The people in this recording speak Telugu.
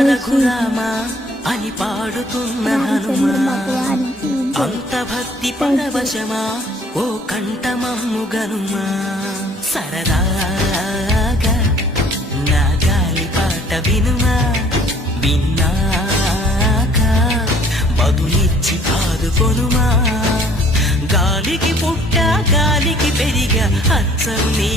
రఘురామా అని పాడుతున్న హనుమా అంత భక్తి పరవశమా ఓ కంఠమమ్ము గనుమా సరదాగా నా గాలి పాట వినుమా విన్నాక బదులిచ్చి ఆదుకొనుమా గాలికి పుట్ట గాలికి పెరిగా అచ్చం నీ